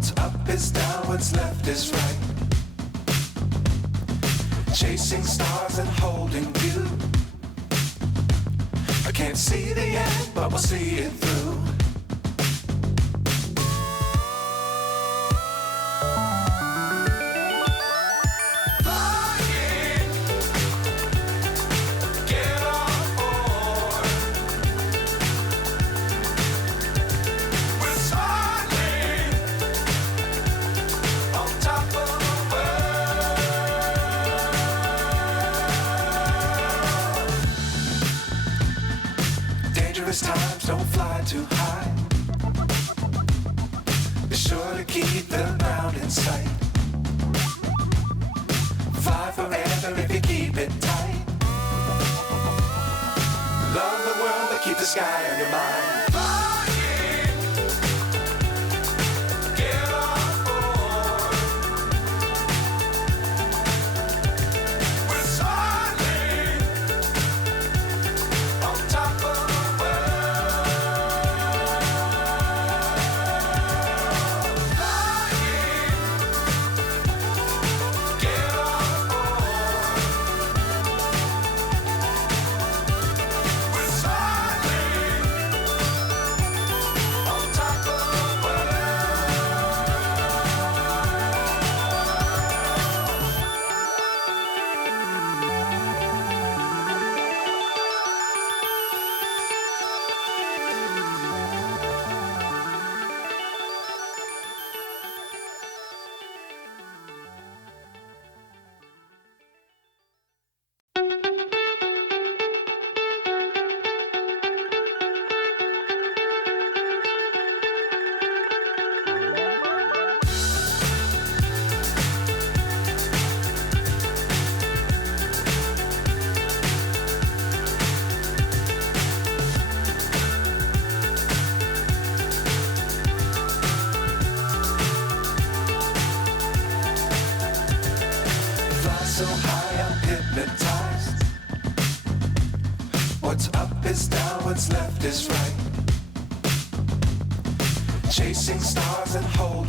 What's up is down, what's left is right. Chasing stars and holding you. I can't see the end, but we'll see it through. Times don't fly too high. Be sure to keep the ground in sight. Fly forever if you keep it tight. Love the world but keep the sky on your mind. So high I'm hypnotized. What's up is down, what's left is right. Chasing stars and holding